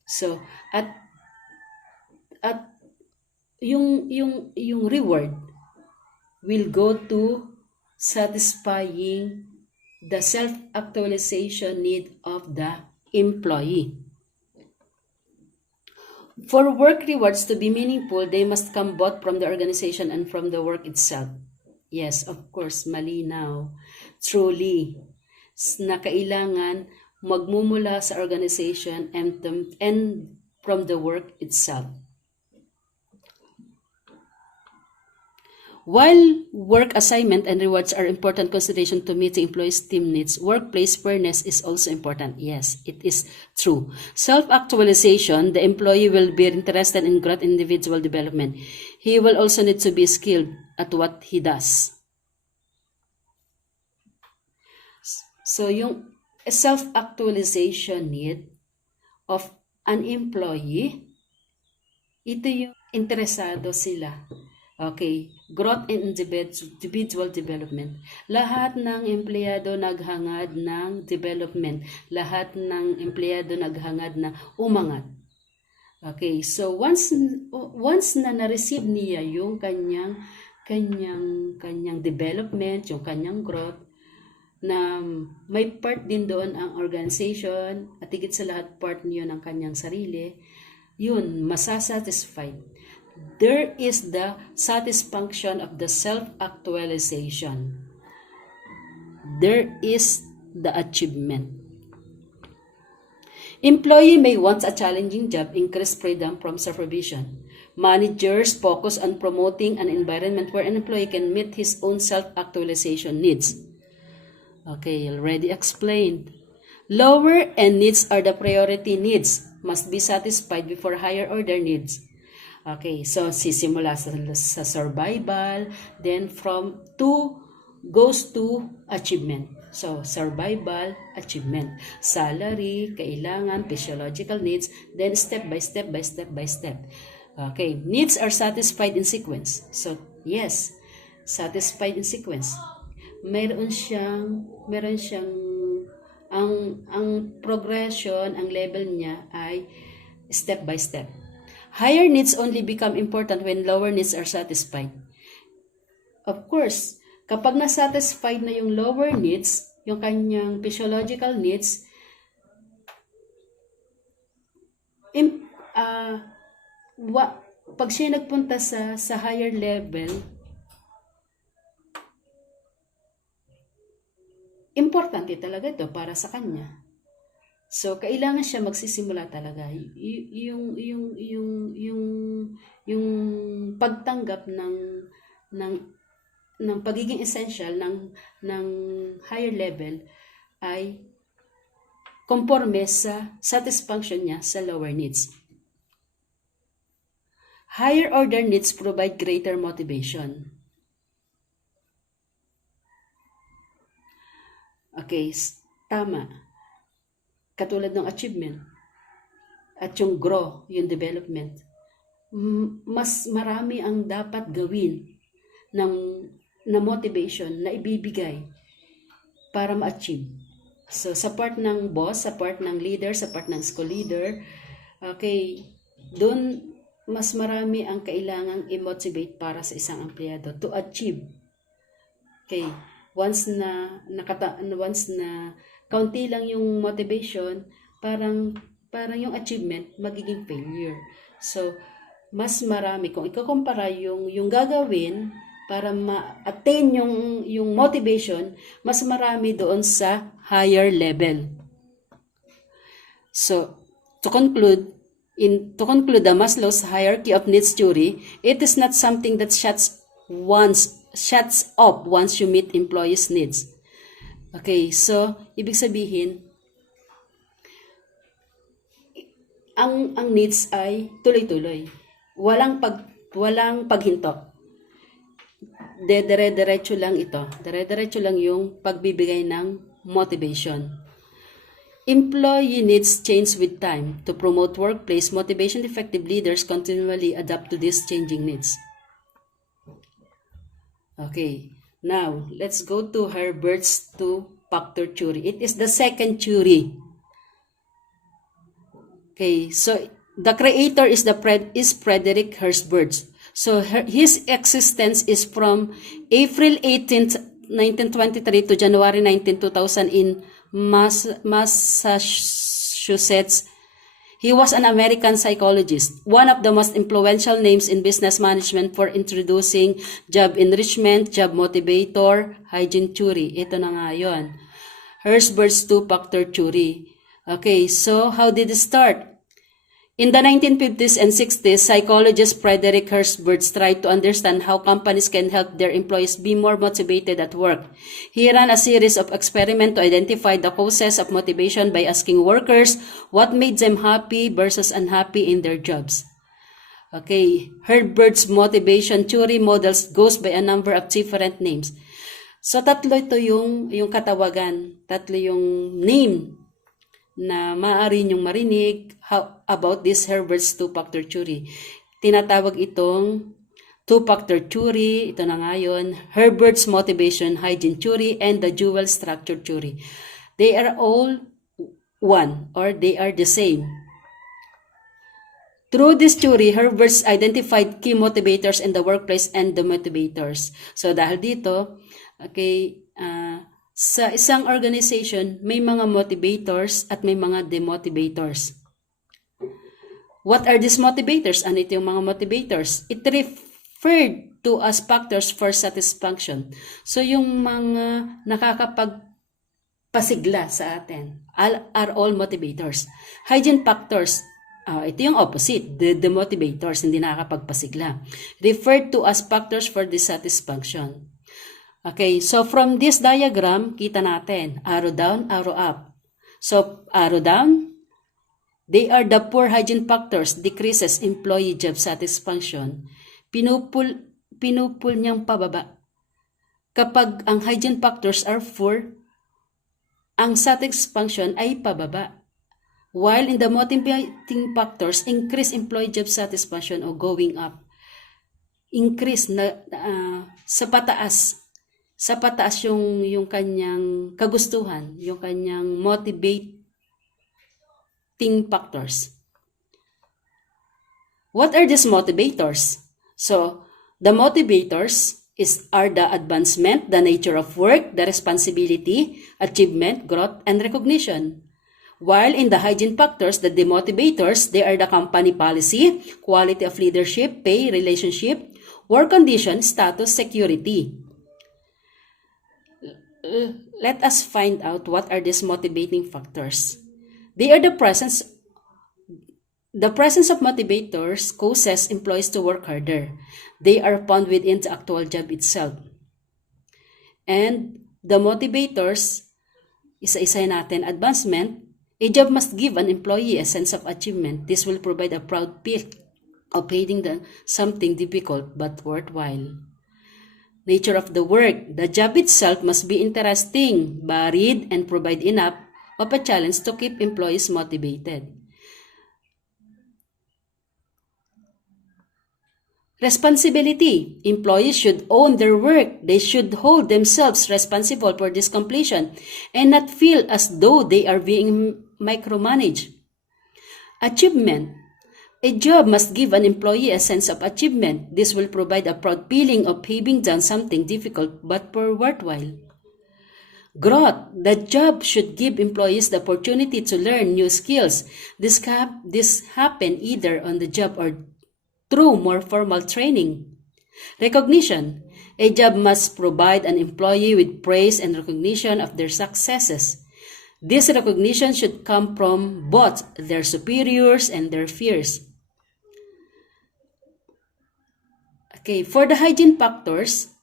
So, at yung reward will go to satisfying the self-actualization need of the employee. For work rewards to be meaningful, they must come both from the organization and from the work itself. Yes, of course, malinaw. Truly, na kailangan magmumula sa organization and from the work itself. While work assignment and rewards are important consideration to meet the employee's team needs, workplace fairness is also important. Yes, it is true. Self-actualization, the employee will be interested in growth individual development. He will also need to be skilled at what he does. So, yung self-actualization need of an employee, ito yung interesado sila. Okay, growth and individual development. Lahat ng empleyado naghangad ng development. Lahat ng empleyado naghangad na umangat. Okay, so once na na-receive niya yung kanyang development, yung kanyang growth, na may part din doon ang organization at higit sa lahat part niyo ng kanyang sarili, yun, masasatisfied. There is the satisfaction of the self-actualization. There is the achievement. Employee may want a challenging job, increased freedom from supervision. Managers focus on promoting an environment where an employee can meet his own self-actualization needs. Okay, already explained. Lower end needs are the priority needs, must be satisfied before higher order needs. Okay, so sisimula sa survival, then from goes to achievement. So, survival, achievement. Salary, kailangan, physiological needs, then step by step. Okay, needs are satisfied in sequence. So, yes, satisfied in sequence. Meron siyang ang progression, ang level niya ay step by step. Higher needs only become important when lower needs are satisfied. Of course, kapag na-satisfied na yung lower needs, yung kanyang physiological needs, pag siya nagpunta sa higher level, importante talaga ito para sa kanya. So, kailangan siya magsisimula talaga. Yung pagtanggap ng pagiging essential ng higher level ay conforme sa satisfaction niya sa lower needs. Higher order needs provide greater motivation. Okay, tama. Katulad ng achievement at yung grow, yung development, mas marami ang dapat gawin na motivation na ibibigay para ma-achieve. So, sa part ng boss, sa part ng leader, sa part ng school leader, okay, doon mas marami ang kailangang i-motivate para sa isang empleyado to achieve. Okay, once na kaunti lang yung motivation, parang yung achievement magiging failure. So, mas marami kung ikukumpara yung gagawin para ma-attain yung motivation, mas marami doon sa higher level. So, to conclude the Maslow's hierarchy of needs theory, it is not something that shuts off once you meet employees' needs. Okay, so ibig sabihin, ang needs ay tuloy-tuloy. Walang paghinto. Dire-diretso lang ito. Dire-diretso lang yung pagbibigay ng motivation. Employee needs change with time. To promote workplace motivation, effective leaders continually adapt to these changing needs. Okay, now let's go to Herbert's two-factor theory. It is the second theory. Okay, so the creator is Frederick Herbert. So his existence is from April 18th, 1923 to January 19, 2000 in Massachusetts. He was an American psychologist, one of the most influential names in business management for introducing job enrichment, job motivator, hygiene theory. Ito na nga yun. Herbert's two-factor theory. Okay, so how did it start? In the 1950s and 60s, psychologist Frederick Herbert tried to understand how companies can help their employees be more motivated at work. He ran a series of experiments to identify the causes of motivation by asking workers what made them happy versus unhappy in their jobs. Okay, Herbert's motivation theory models goes by a number of different names. So tatlo ito yung katawagan, tatlo yung name na maaari niyong marinig about this Herbert's two-factor theory. Tinatawag itong two-factor theory, ito na nga yun, Herbert's motivation hygiene theory, and the dual structure theory. They are all one, or they are the same. Through this theory, Herbert's identified key motivators in the workplace and the motivators. So dahil dito, okay, sa isang organization, may mga motivators at may mga demotivators. What are these motivators? Ano ito yung mga motivators? It referred to as factors for satisfaction. So yung mga nakakapagpasigla sa atin are all motivators. Hygiene factors, ito yung opposite, the demotivators, hindi nakakapagpasigla. Referred to as factors for dissatisfaction. Okay, so from this diagram, kita natin, arrow down, arrow up. So, arrow down, they are the poor hygiene factors, decreases employee job satisfaction. Pinupul niyang pababa. Kapag ang hygiene factors are poor, ang satisfaction ay pababa. While in the motivating factors, increase employee job satisfaction o going up. Increase na sa pataas yung kanyang kagustuhan, yung kanyang motivating factors. What are these motivators? So, the motivators are the advancement, the nature of work, the responsibility, achievement, growth, and recognition. While in the hygiene factors, the demotivators, they are the company policy, quality of leadership, pay, relationship, work condition, status, security. Let us find out what are these motivating factors. They are the presence of motivators causes employees to work harder. They are found within the actual job itself. And the motivators, isa-isa natin, advancement, a job must give an employee a sense of achievement. This will provide a proud feel of aiding something difficult but worthwhile. Nature of the work. The job itself must be interesting, varied, and provide enough of a challenge to keep employees motivated. Responsibility. Employees should own their work. They should hold themselves responsible for this completion and not feel as though they are being micromanaged. Achievement. A job must give an employee a sense of achievement. This will provide a proud feeling of having done something difficult but worthwhile. Growth. The job should give employees the opportunity to learn new skills. This happen either on the job or through more formal training. Recognition. A job must provide an employee with praise and recognition of their successes. This recognition should come from both their superiors and their peers. Okay, for the hygiene factors,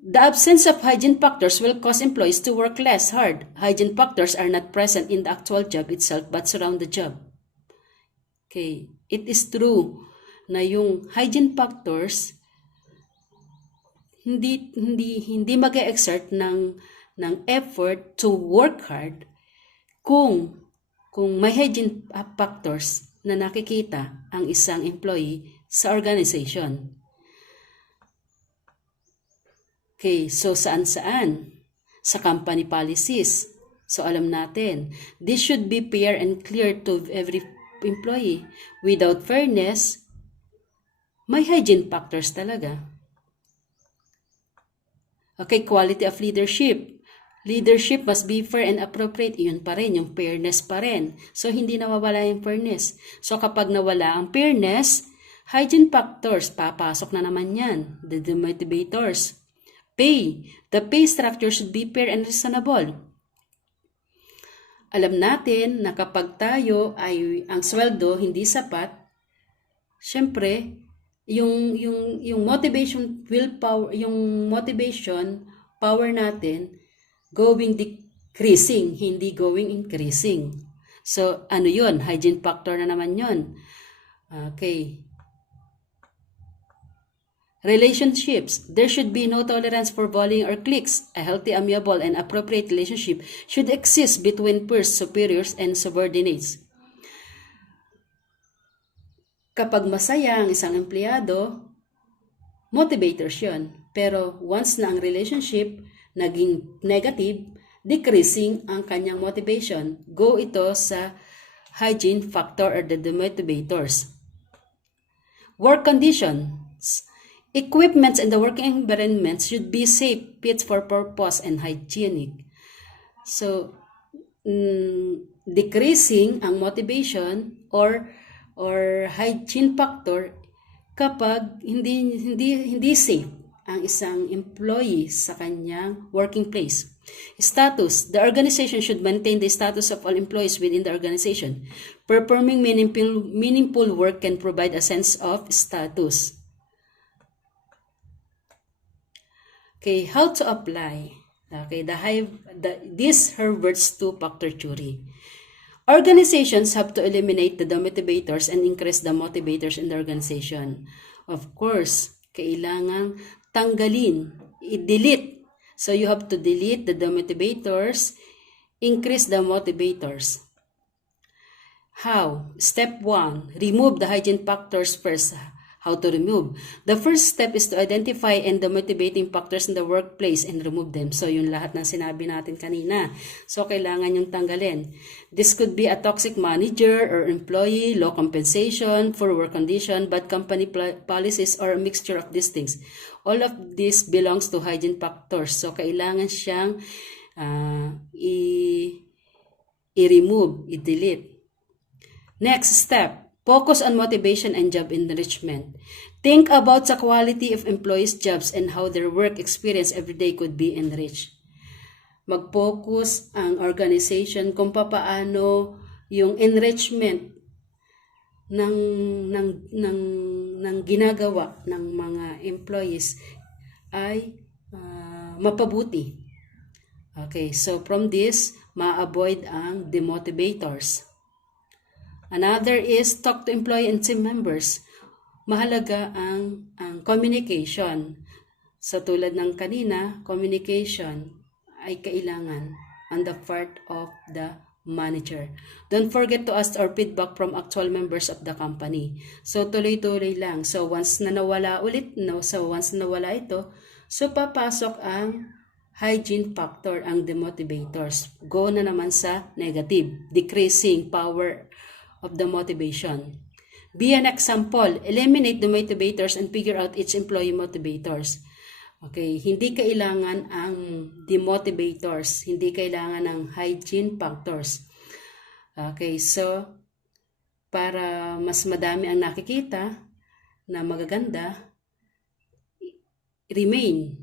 the absence of hygiene factors will cause employees to work less hard. Hygiene factors are not present in the actual job itself but surround the job. Okay, it is true na yung hygiene factors hindi mag-exert ng effort to work hard kung may hygiene factors na nakikita ang isang employee sa organization. Okay, so saan-saan? Sa company policies. So alam natin, this should be fair and clear to every employee. Without fairness, may hygiene factors talaga. Okay, quality of leadership. Leadership must be fair and appropriate. Yun pa rin, yung fairness pa rin. So, hindi nawawala yung fairness. So, kapag nawala ang fairness, hygiene factors, papasok na naman yan. The demotivators. Pay. The pay structure should be fair and reasonable. Alam natin na kapag tayo ay ang sweldo hindi sapat, syempre, yung motivation willpower, yung motivation power natin going decreasing, hindi going increasing. So, ano yun? Hygiene factor na naman yun. Okay. Relationships. There should be no tolerance for bullying or cliques. A healthy, amiable, and appropriate relationship should exist between peers, superiors, and subordinates. Kapag masaya ang isang empleyado, motivators yun. Pero once na ang relationship naging negative, decreasing ang kanyang motivation, go ito sa hygiene factor or the demotivators. Work conditions. Equipments and the working environment should be safe, fit for purpose, and hygienic. So, decreasing ang motivation or hygiene factor kapag hindi safe ang isang employee sa kanyang working place. Status. The organization should maintain the status of all employees within the organization. Performing meaningful work can provide a sense of status. Okay, how to apply? Okay, this Herbert's two-factor theory. Organizations have to eliminate the demotivators and increase the motivators in the organization. Of course, kailangang tanggalin, i-delete. So you have to delete the demotivators, increase the motivators. How? Step 1, remove the hygiene factors first. How to remove? The first step is to identify and the motivating factors in the workplace and remove them. So, yung lahat ng sinabi natin kanina. So, kailangan yung tanggalin. This could be a toxic manager or employee, low compensation, poor work condition, bad company policies, or a mixture of these things. All of this belongs to hygiene factors. So, kailangan siyang i-remove, i-delete. Next step. Focus on motivation and job enrichment. Think about the quality of employees' jobs and how their work experience every day could be enriched. Mag-focus ang organization kung paano yung enrichment ng ginagawa ng mga employees ay mapabuti. Okay, so from this, ma-avoid ang demotivators. Another is talk to employee and team members. Mahalaga ang communication. So tulad ng kanina, communication ay kailangan on the part of the manager. Don't forget to ask or feedback from actual members of the company. So tuloy-tuloy lang. So once na nawala ito, so papasok ang hygiene factor, ang demotivators. Go na naman sa negative, decreasing power of the motivation. Be an example. Eliminate the motivators and figure out each employee motivators. Okay, hindi kailangan ang demotivators, hindi kailangan ang hygiene factors. Okay, so para mas madami ang nakikita na magaganda, remain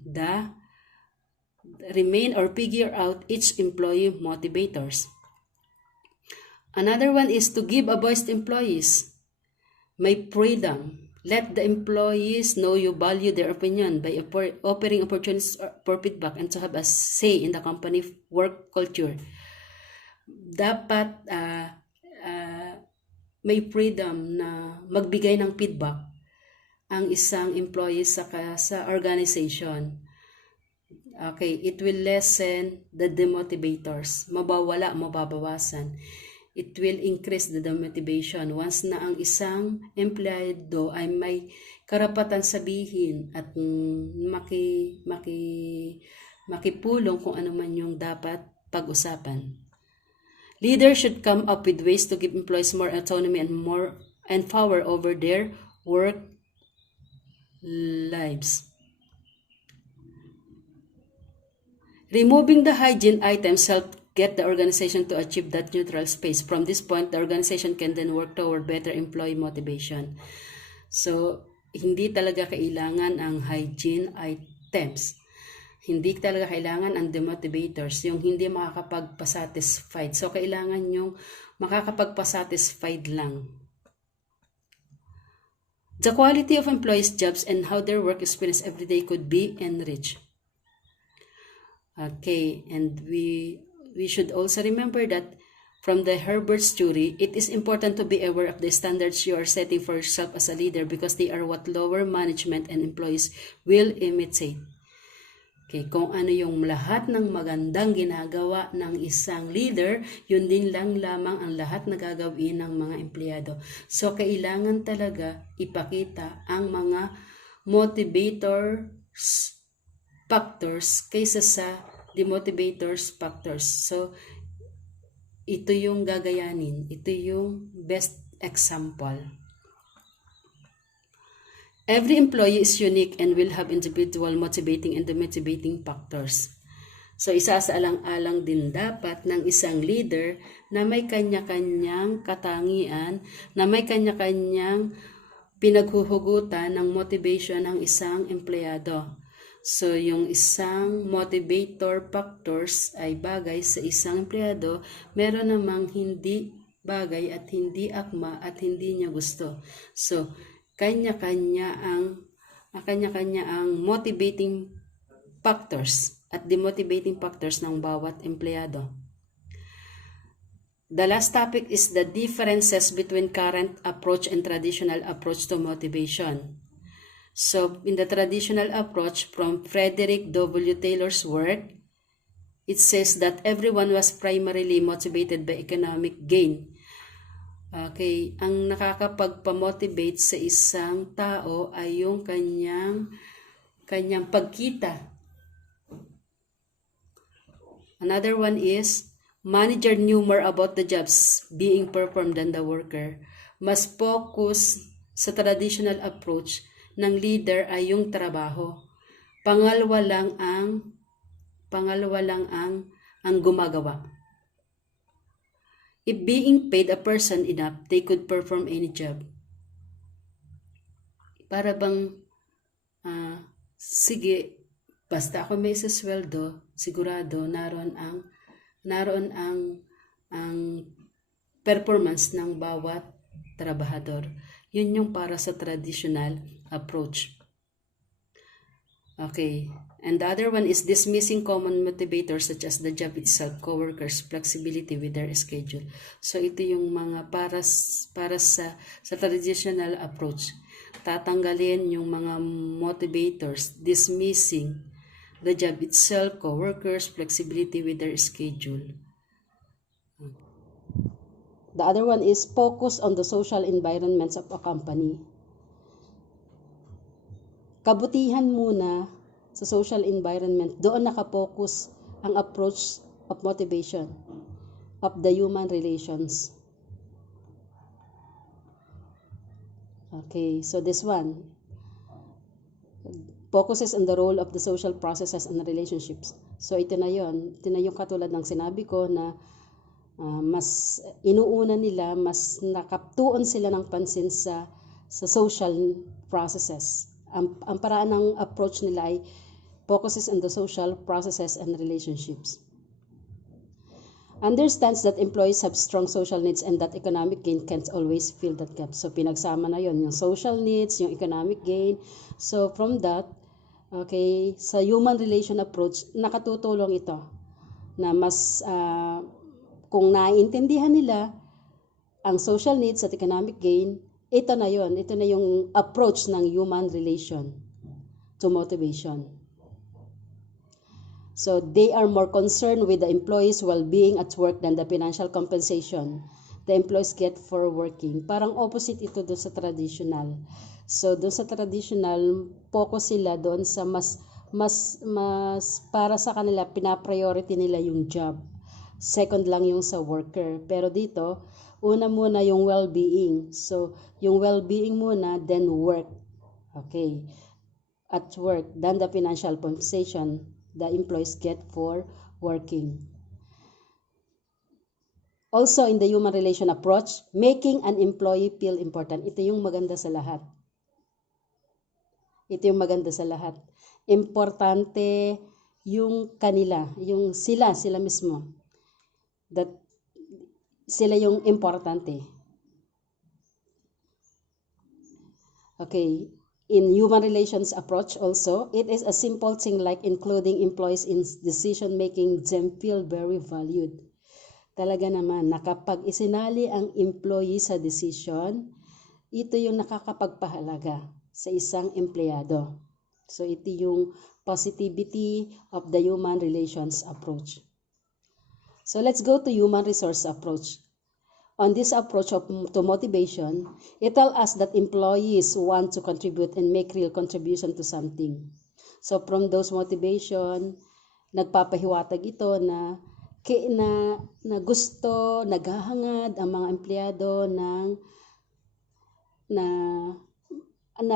or figure out each employee motivators. Another one is to give a voice to employees. May freedom. Let the employees know you value their opinion by offering opportunities for feedback and to have a say in the company work culture. Dapat may freedom na magbigay ng feedback ang isang employee sa organization. Okay, it will lessen the demotivators. Mababawasan. It will increase the demotivation. Once na ang isang empleyado ay may karapatan sabihin at makipulong kung ano man yung dapat pag-usapan. Leaders should come up with ways to give employees more autonomy and power over their work lives. Removing the hygiene items help get the organization to achieve that neutral space. From this point, the organization can then work toward better employee motivation. So, hindi talaga kailangan ang hygiene items. Hindi talaga kailangan ang demotivators, yung hindi makakapagpasatisfied. So, kailangan yung makakapagpasatisfied lang. The quality of employees' jobs and how their work experience every day could be enriched. Okay, and we should also remember that from the Herbert's theory, it is important to be aware of the standards you are setting for yourself as a leader because they are what lower management and employees will imitate. Okay, kung ano yung lahat ng magandang ginagawa ng isang leader, yun din lang lamang ang lahat na gagawin ng mga empleyado. So, kailangan talaga ipakita ang mga motivators factors kaysa sa demotivators factors. So, ito yung gagayanin. Ito yung best example. Every employee is unique and will have individual motivating and demotivating factors. So, isasaalang-alang din dapat ng isang leader na may kanya-kanyang katangian, na may kanya-kanyang pinaghuhugutan ng motivation ng isang empleyado. So, yung isang motivator factors ay bagay sa isang empleyado, meron namang hindi bagay at hindi akma at hindi niya gusto. So, kanya-kanya ang motivating factors at demotivating factors ng bawat empleyado. The last topic is the differences between current approach and traditional approach to motivation. So, in the traditional approach from Frederick W. Taylor's work, it says that everyone was primarily motivated by economic gain. Okay, ang nakakapagpamotivate sa isang tao ay yung kanyang pagkita. Another one is, manager knew more about the jobs being performed than the worker. Mas focus sa traditional approach ng leader ay yung trabaho. Pangalawa lang ang gumagawa. If being paid a person enough, they could perform any job. Para bang, sige, basta ako may sweldo, sigurado naroon ang performance ng bawat trabahador. Yun yung para sa traditional approach. Okay. And the other one is dismissing common motivators such as the job itself, coworkers, flexibility with their schedule. So ito yung mga para sa traditional approach. Tatanggalin yung mga motivators, dismissing the job itself, coworkers, flexibility with their schedule. The other one is focus on the social environments of a company. Kabutihan muna sa social environment, doon nakapokus ang approach of motivation of the human relations. Okay, so this one focuses on the role of the social processes and relationships. So ito na yun. Ito na yung katulad ng sinabi ko na mas inuuna nila, mas nakaptuon sila ng pansin sa social processes. Ang paraan ng approach nila ay focuses on the social processes and relationships. Understands that employees have strong social needs and that economic gain can't always fill that gap. So pinagsama na yon, yung social needs, yung economic gain. So from that, okay, sa human relation approach, nakatutulong ito na mas kung naiintindihan nila ang social needs at economic gain, ito na yon, ito na yung approach ng human relation to motivation. So they are more concerned with the employees' well-being at work than the financial compensation the employees get for working. Parang opposite ito doon sa traditional. So doon sa traditional, focus sila doon sa mas para sa kanila, pina-priority nila yung job. Second lang yung sa worker. Pero dito, una muna yung well-being. So yung well-being muna, then work. Okay. At work than the financial compensation the employees get for working. Also, in the human relation approach, making an employee feel important. Ito yung maganda sa lahat. Ito yung maganda sa lahat. Importante yung kanila, yung sila mismo. That sila yung importante. Okay. In human relations approach also, it is a simple thing like including employees in decision making them feel very valued. Talaga naman, nakapag isinali ang employee sa decision, ito yung nakakapagpahalaga sa isang empleyado. So ito yung positivity of the human relations approach. So let's go to human resource approach. On this approach to motivation, it tells us that employees want to contribute and make real contribution to something. So from those motivation, nagpapahiwatag ito na gusto, naghahangad ang mga empleyado na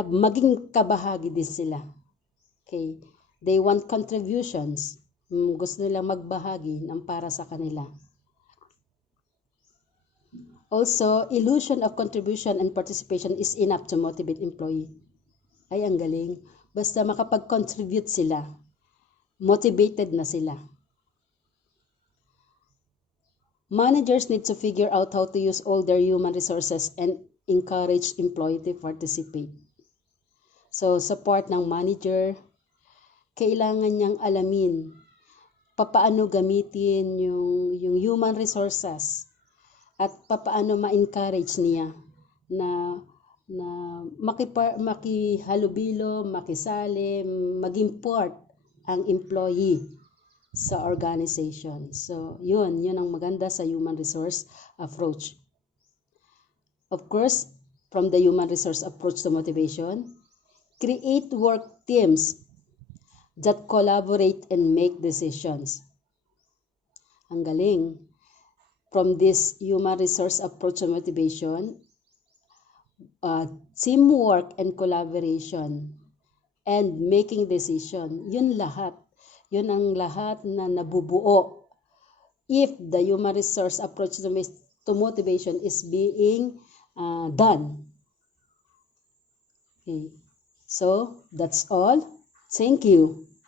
maging kabahagi din sila. Okay? They want contributions. Gusto nilang magbahagi ng para sa kanila. Also, illusion of contribution and participation is enough to motivate employee. Ay, ang galing. Basta makapag-contribute sila, motivated na sila. Managers need to figure out how to use all their human resources and encourage employee to participate. So, sa part ng manager, kailangan niyang alamin papaano gamitin yung human resources at papaano ma-encourage niya na makihalubilo, makisali, maging part ang employee sa organization. So, yun ang maganda sa human resource approach. Of course, from the human resource approach to motivation, create work teams that collaborate and make decisions. Ang galing. From this human resource approach to motivation, teamwork and collaboration, and making decision, yun lahat. Yun ang lahat na nabubuo if the human resource approach to motivation is being done. Okay. So, that's all. Thank you.